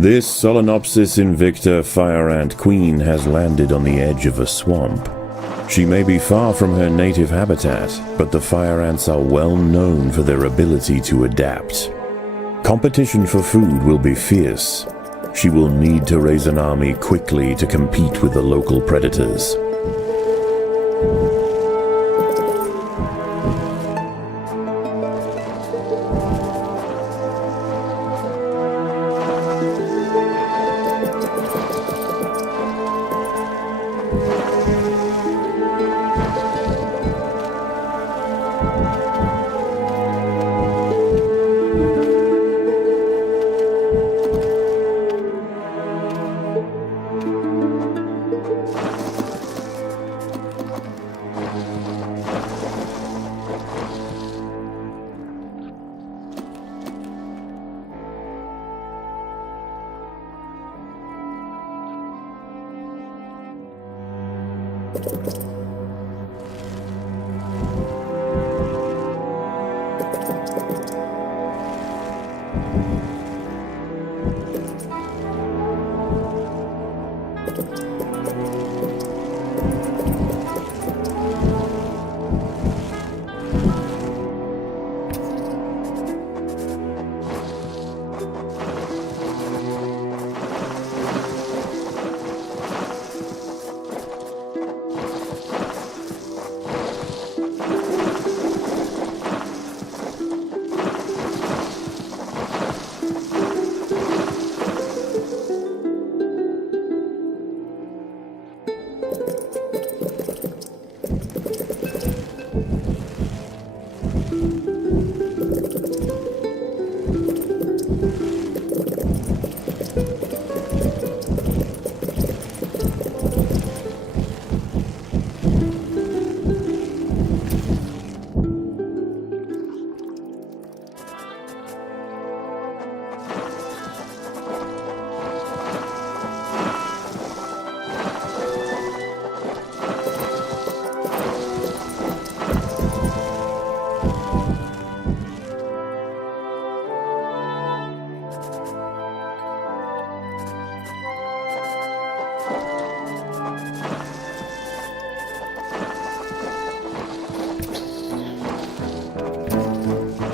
This Solenopsis invicta fire ant queen has landed on the edge of a swamp. She may be far from her native habitat, but the fire ants are well known for their ability to adapt. Competition for food will be fierce. She will need to raise an army quickly to compete with the local predators.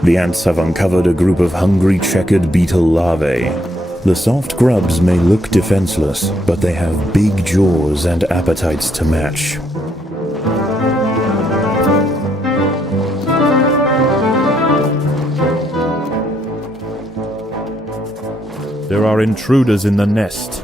The ants have uncovered a group of hungry checkered beetle larvae. The soft grubs may look defenseless, but they have big jaws and appetites to match. There are intruders in the nest.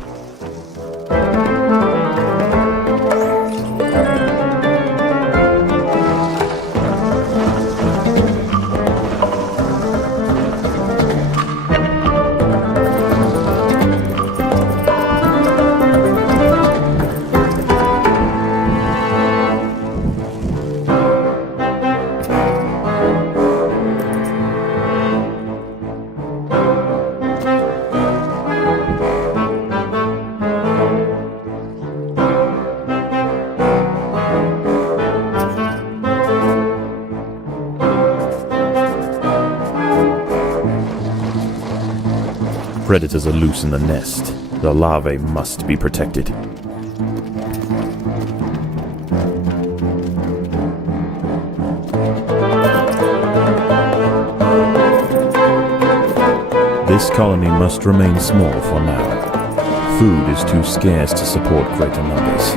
Predators are loose in the nest. The larvae must be protected. This colony must remain small for now. Food is too scarce to support greater numbers.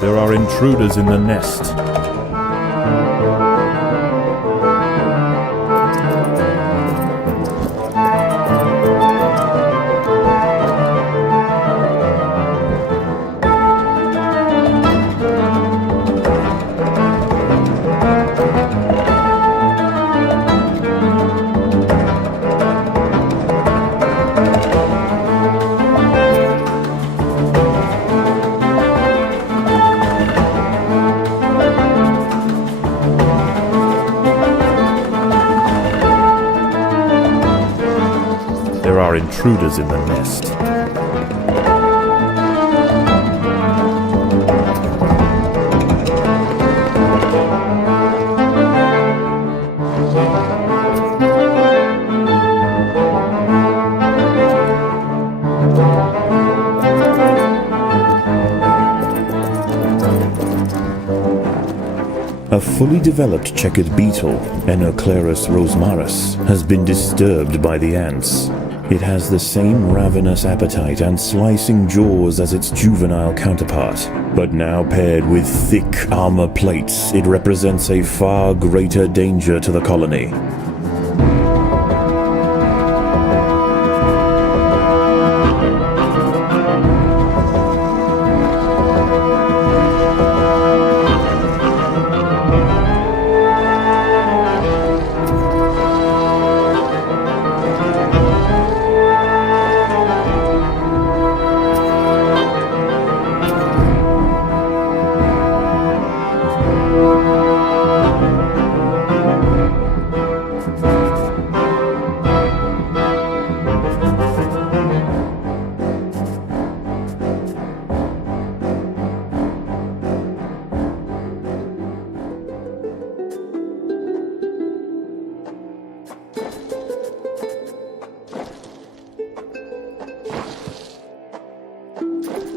There are intruders in the nest. intruders in the nest. A fully developed checkered beetle, Enoclerus rosmarus, has been disturbed by the ants. It has the same ravenous appetite and slicing jaws as its juvenile counterpart, but now paired with thick armor plates, it represents a far greater danger to the colony.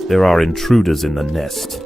There are intruders in the nest.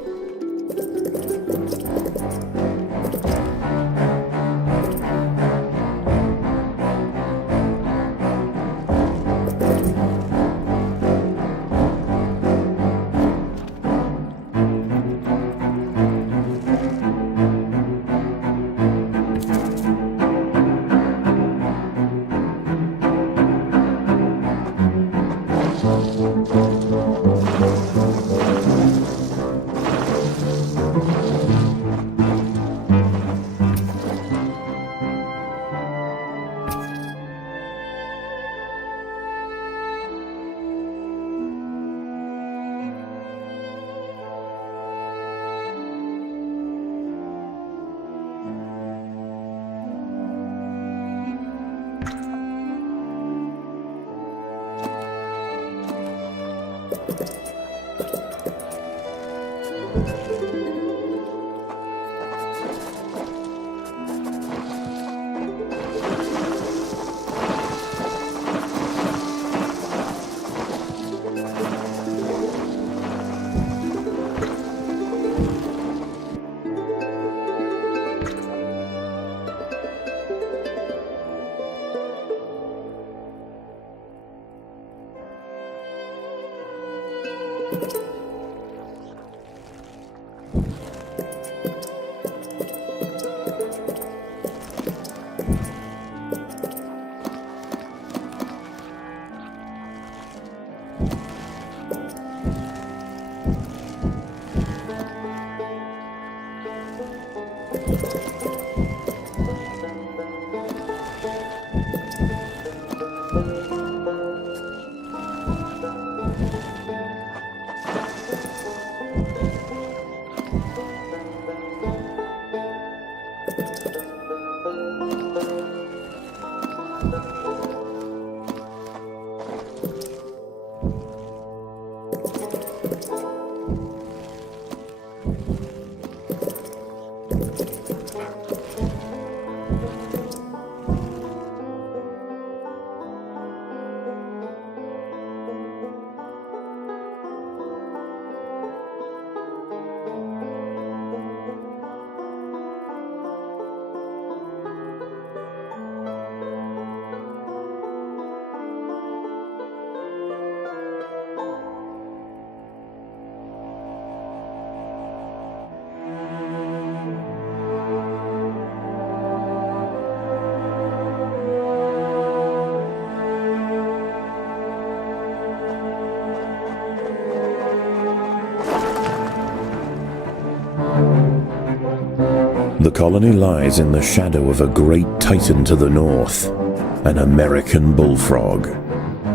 The colony lies in the shadow of a great titan to the north, an American bullfrog.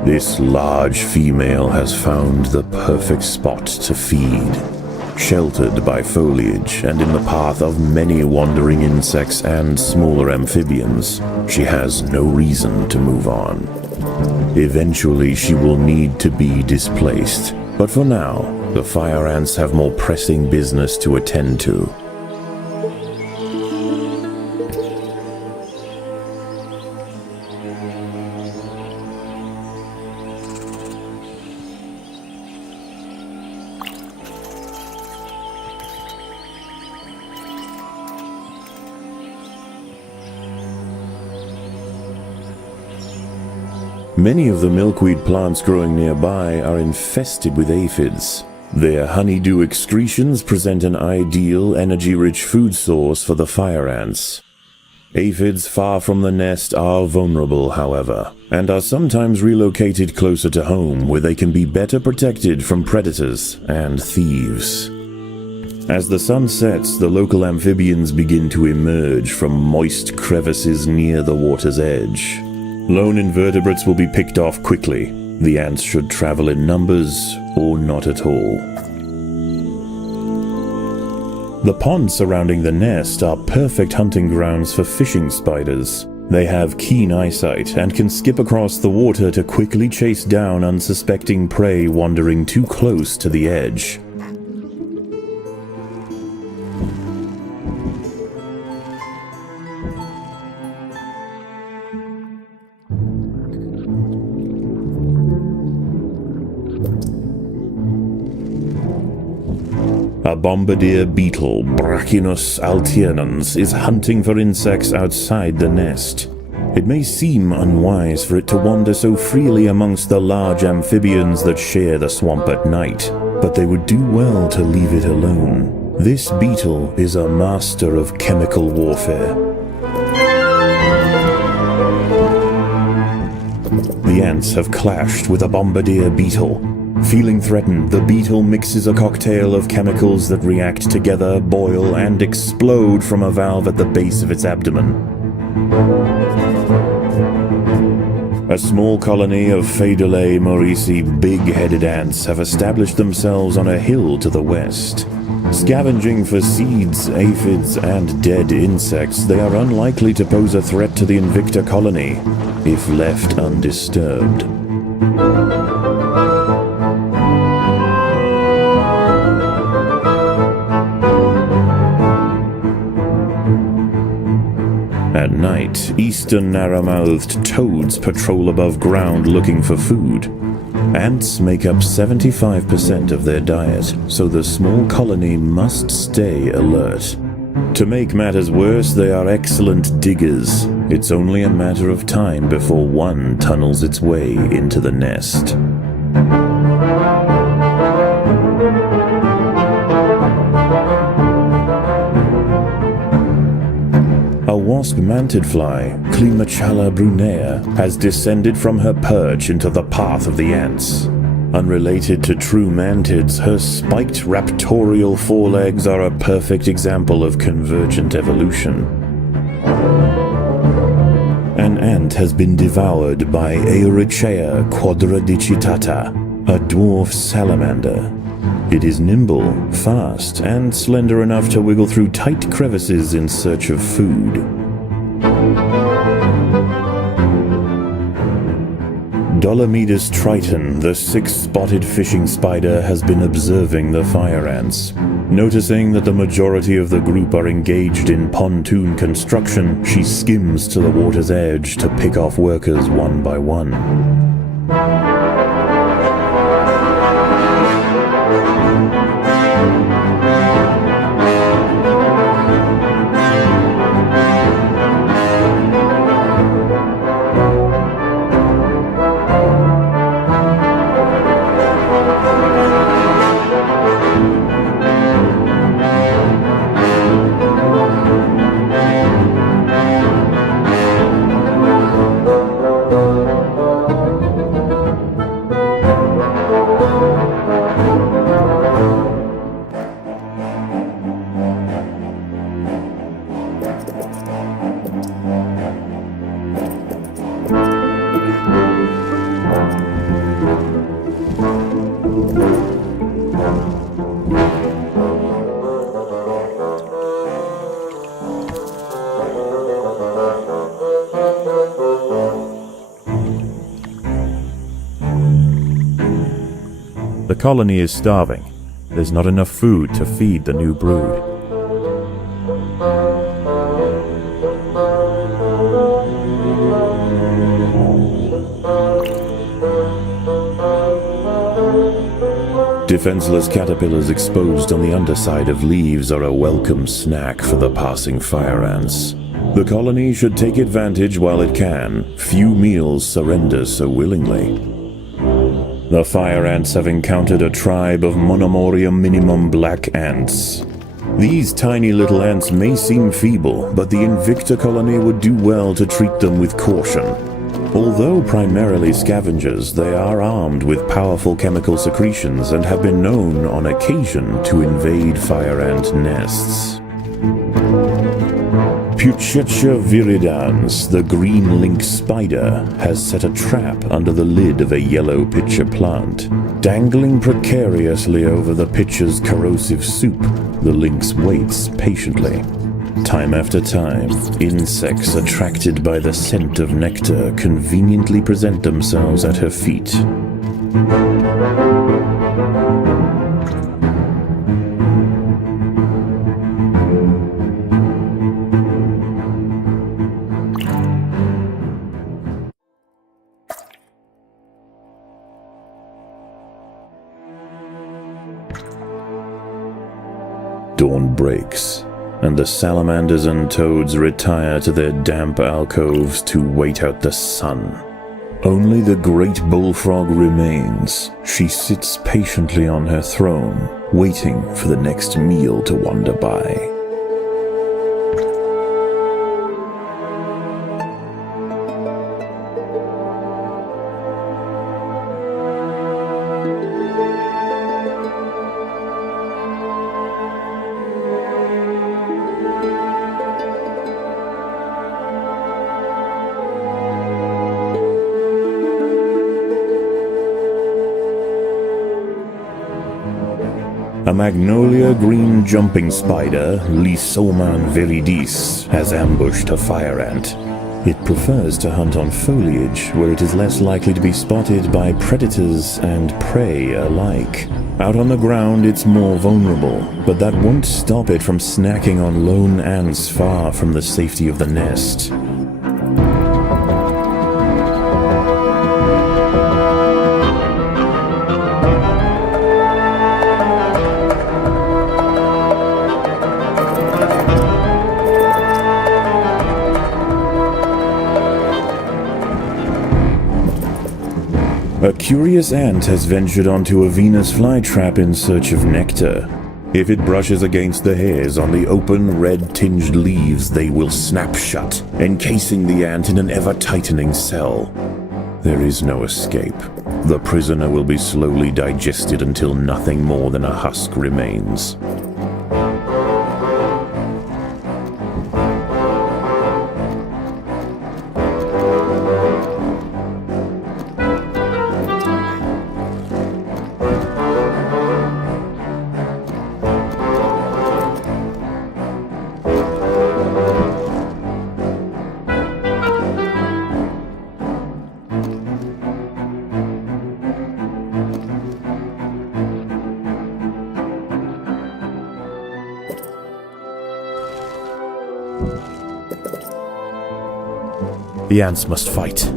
This large female has found the perfect spot to feed. Sheltered by foliage and in the path of many wandering insects and smaller amphibians, she has no reason to move on. Eventually, she will need to be displaced. But for now, the fire ants have more pressing business to attend to. Many of the milkweed plants growing nearby are infested with aphids. Their honeydew excretions present an ideal, energy-rich food source for the fire ants. Aphids far from the nest are vulnerable, however, and are sometimes relocated closer to home where they can be better protected from predators and thieves. As the sun sets, the local amphibians begin to emerge from moist crevices near the water's edge. Lone invertebrates will be picked off quickly. The ants should travel in numbers or not at all. The ponds surrounding the nest are perfect hunting grounds for fishing spiders. They have keen eyesight and can skip across the water to quickly chase down unsuspecting prey wandering too close to the edge. A bombardier beetle, Brachinus alternans, is hunting for insects outside the nest. It may seem unwise for it to wander so freely amongst the large amphibians that share the swamp at night, but they would do well to leave it alone. This beetle is a master of chemical warfare. The ants have clashed with a bombardier beetle. Feeling threatened, the beetle mixes a cocktail of chemicals that react together, boil, and explode from a valve at the base of its abdomen. A small colony of Phaedulae maurici big-headed ants have established themselves on a hill to the west. Scavenging for seeds, aphids, and dead insects, they are unlikely to pose a threat to the Invicta colony, if left undisturbed. At night, eastern narrow-mouthed toads patrol above ground looking for food. Ants make up 75% of their diet, so the small colony must stay alert. To make matters worse, they are excellent diggers. It's only a matter of time before one tunnels its way into the nest. A wasp-manted fly, Climachala brunea, has descended from her perch into the path of the ants. Unrelated to true mantids, her spiked raptorial forelegs are a perfect example of convergent evolution. An ant has been devoured by Aurichea quadradicitata, a dwarf salamander. It is nimble, fast, and slender enough to wiggle through tight crevices in search of food. Dolomedes triton, the six-spotted fishing spider, has been observing the fire ants. Noticing that the majority of the group are engaged in pontoon construction, she skims to the water's edge to pick off workers one by one. The colony is starving. There's not enough food to feed the new brood. Defenseless caterpillars exposed on the underside of leaves are a welcome snack for the passing fire ants. The colony should take advantage while it can. Few meals surrender so willingly. The fire ants have encountered a tribe of Monomorium minimum black ants. These tiny little ants may seem feeble, but the Invicta colony would do well to treat them with caution. Although primarily scavengers, they are armed with powerful chemical secretions and have been known on occasion to invade fire ant nests. Puccetia viridans, the green lynx spider, has set a trap under the lid of a yellow pitcher plant. Dangling precariously over the pitcher's corrosive soup, the lynx waits patiently. Time after time, insects attracted by the scent of nectar conveniently present themselves at her feet. Dawn breaks, and the salamanders and toads retire to their damp alcoves to wait out the sun. Only the great bullfrog remains. She sits patiently on her throne, waiting for the next meal to wander by. A magnolia green jumping spider, Lysoman viridis, has ambushed a fire ant. It prefers to hunt on foliage, where it is less likely to be spotted by predators and prey alike. Out on the ground it's more vulnerable, but that won't stop it from snacking on lone ants far from the safety of the nest. A curious ant has ventured onto a Venus flytrap in search of nectar. If it brushes against the hairs on the open, red-tinged leaves, they will snap shut, encasing the ant in an ever-tightening cell. There is no escape. The prisoner will be slowly digested until nothing more than a husk remains. The ants must fight.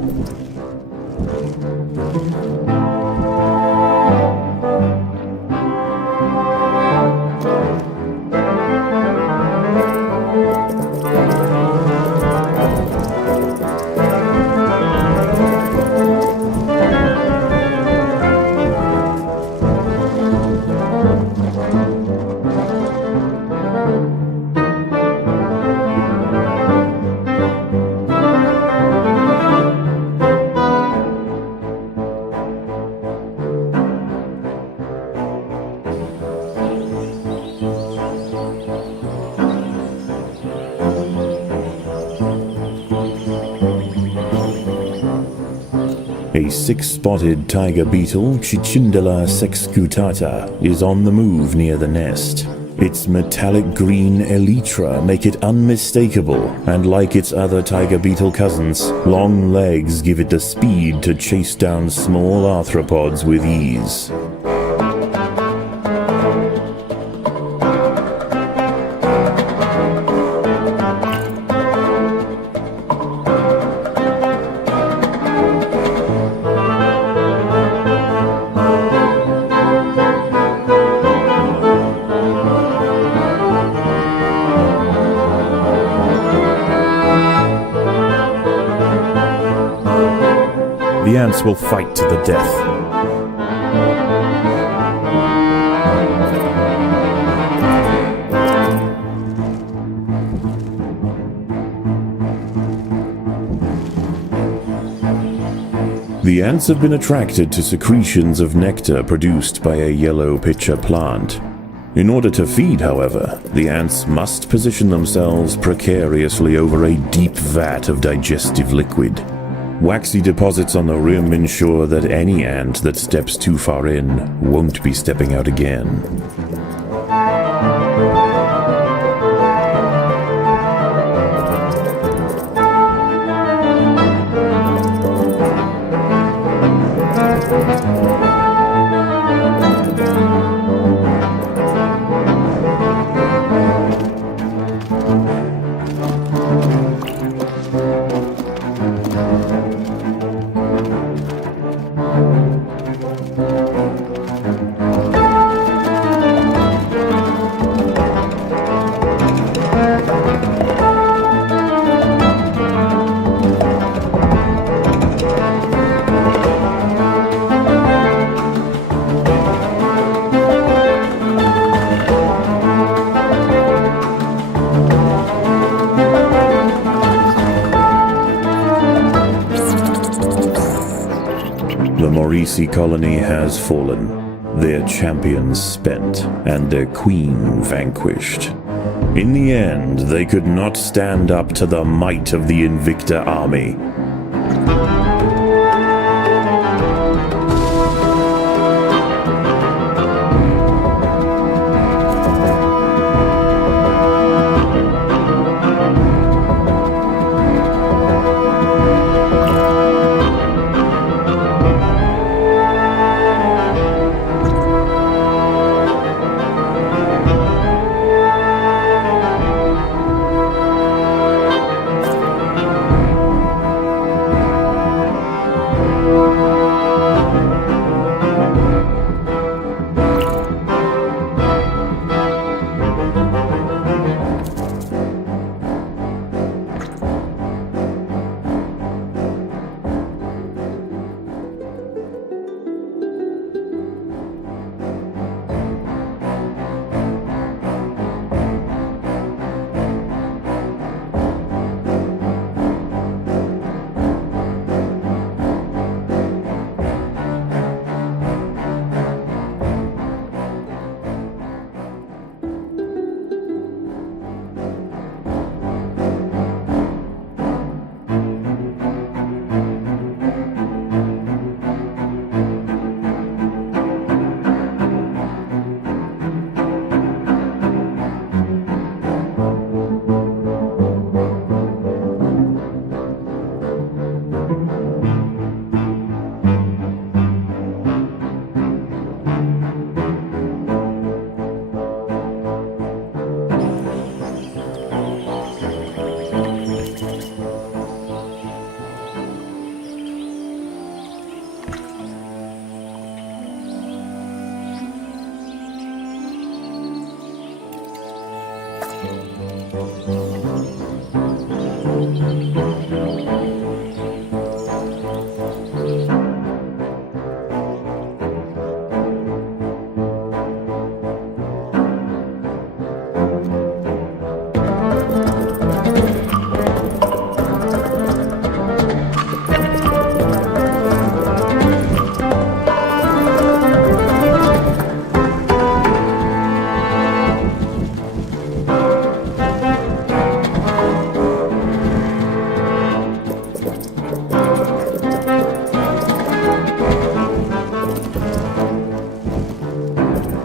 A six-spotted tiger beetle, Cicindela sexcutata, is on the move near the nest. Its metallic green elytra make it unmistakable, and like its other tiger beetle cousins, long legs give it the speed to chase down small arthropods with ease. ants will fight to the death. The ants have been attracted to secretions of nectar produced by a yellow pitcher plant. In order to feed, however, the ants must position themselves precariously over a deep vat of digestive liquid. Waxy deposits on the rim ensure that any ant that steps too far in won't be stepping out again. The Maurici colony has fallen, their champions spent, and their queen vanquished. In the end, they could not stand up to the might of the Invicta army.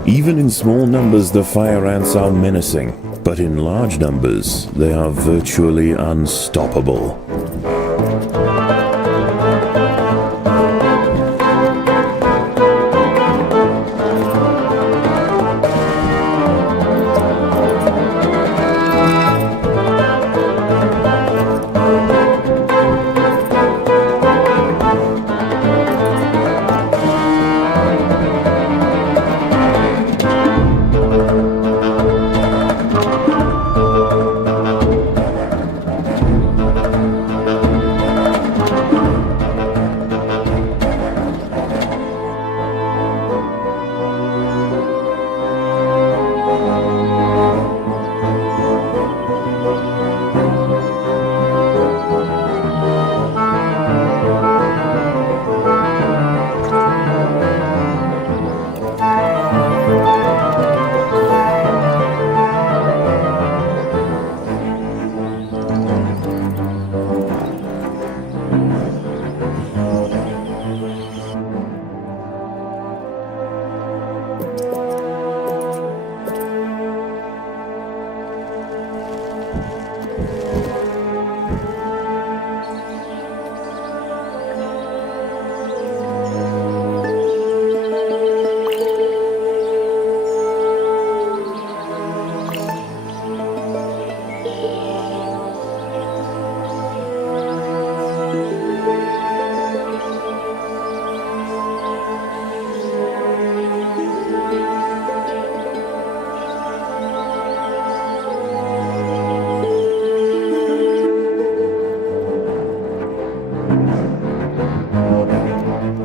Even in small numbers, the fire ants are menacing, but in large numbers, they are virtually unstoppable.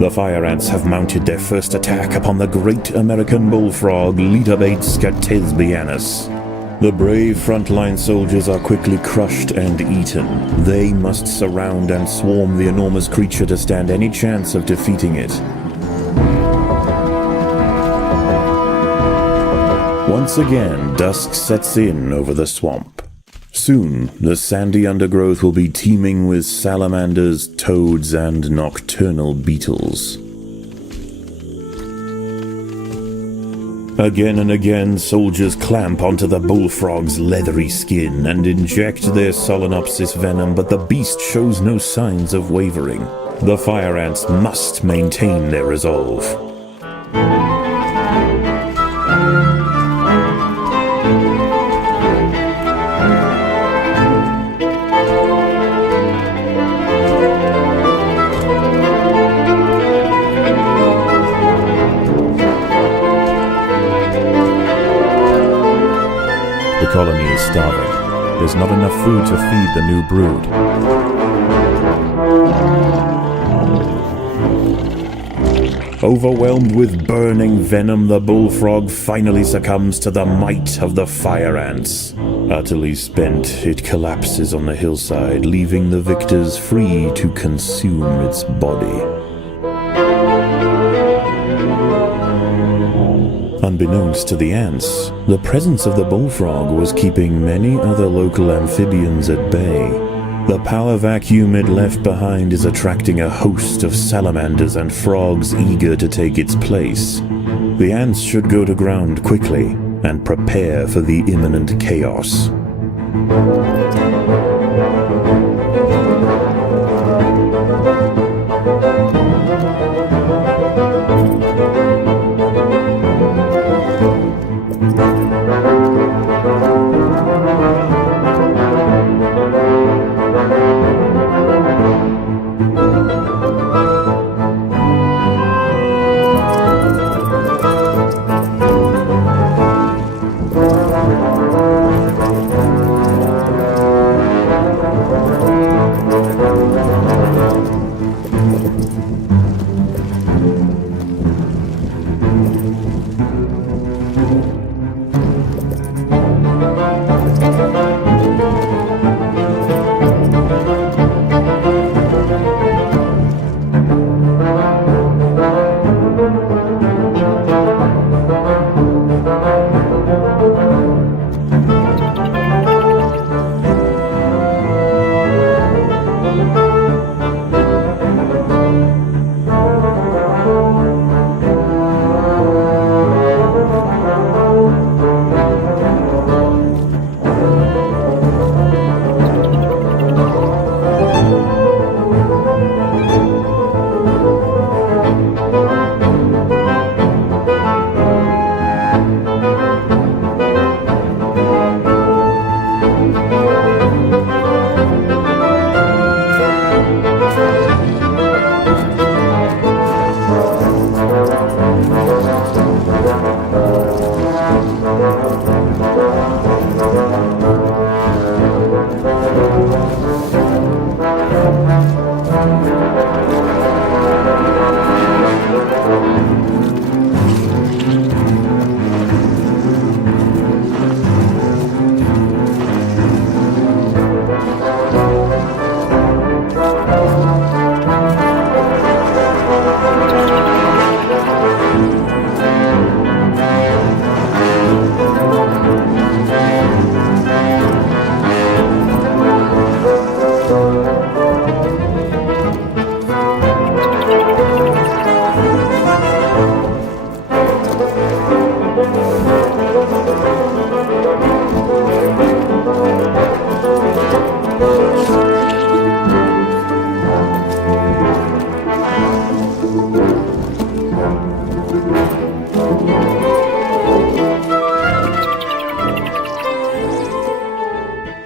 The fire ants have mounted their first attack upon the great American bullfrog Litabates scatesbianus. The brave frontline soldiers are quickly crushed and eaten. They must surround and swarm the enormous creature to stand any chance of defeating it. Once again, dusk sets in over the swamp. Soon, the sandy undergrowth will be teeming with salamanders, toads, and nocturnal beetles. Again and again, soldiers clamp onto the bullfrog's leathery skin and inject their Solenopsis venom, but the beast shows no signs of wavering. The fire ants must maintain their resolve. The colony is starving. There's not enough food to feed the new brood. Overwhelmed with burning venom, the bullfrog finally succumbs to the might of the fire ants. Utterly spent, it collapses on the hillside, leaving the victors free to consume its body. Unbeknownst to the ants, the presence of the bullfrog was keeping many other local amphibians at bay. The power vacuum it left behind is attracting a host of salamanders and frogs eager to take its place. The ants should go to ground quickly and prepare for the imminent chaos.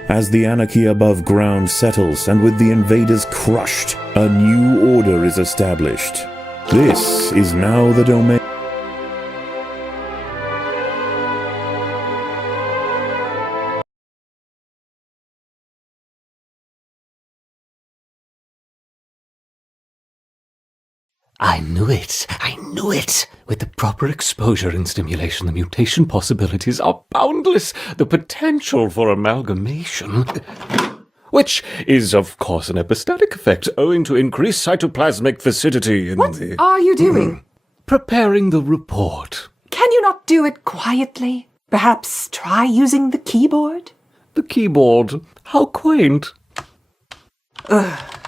As the anarchy above ground settles and with the invaders crushed, a new order is established. This is now the domain. I knew it. I knew it. With the proper exposure and stimulation, the mutation possibilities are boundless. The potential for amalgamation, which is, of course, an epistatic effect owing to increased cytoplasmic viscidity in What are you doing? Preparing the report. Can you not do it quietly? Perhaps try using the keyboard? The keyboard. How quaint. Ugh.